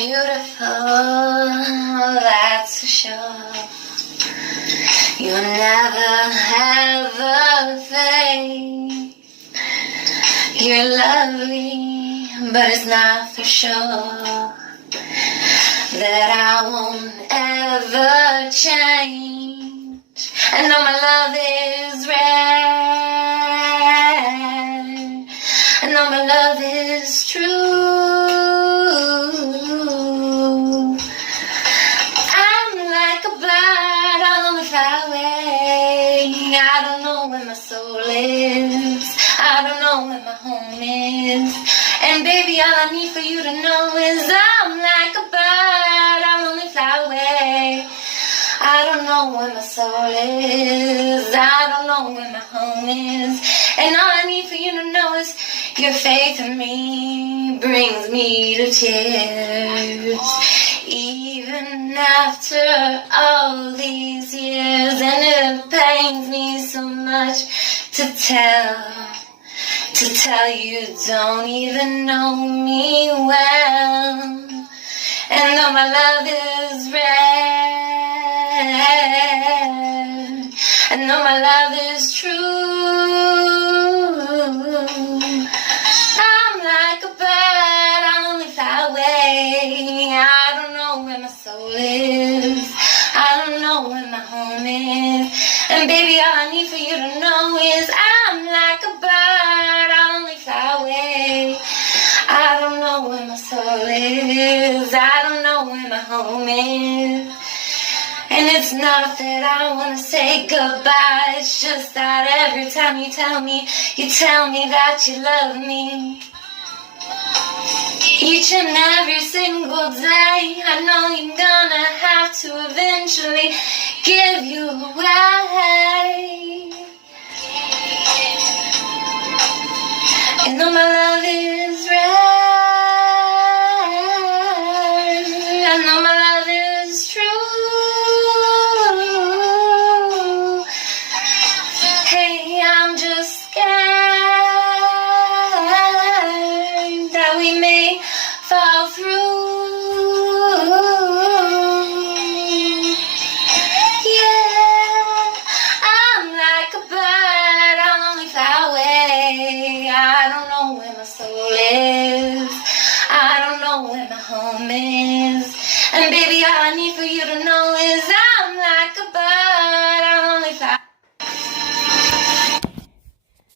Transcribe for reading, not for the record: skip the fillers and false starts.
beautiful, that's for sure. You'll never have a fade. You're lovely, but it's not for sure that I won't ever change. I know my love is rare. I know my love is true. I'm like a bird on the flyway. I don't know where my soul is. I don't know where my home is. And baby, all I need for you to know is I'm like a bird on the flyway. I don't know where my soul is. I don't know where my home is. And all I need for you to know is your faith in me brings me to tears. Even after all these years, and it pains me so much to tell you don't even know me well. And though my love is rare, and though my love is true, I'm like a bird on the flyway. I don't know where my soul is. I don't know where my home is. And baby, all I need for you to know is I'm like a bird on the flyway. I don't know where my soul is. I don't know where my home is. And it's not that I want to say goodbye. It's just that every time you tell me that you love me. Each and every single day, I know you're gonna have to eventually give you away. And though my love is rare, I know my love is true. Hey, I'm just scared that we may fall through. Yeah, I'm like a bird on the flyway. I don't know where my soul is. I don't know where my home is. And baby, all I need for you to know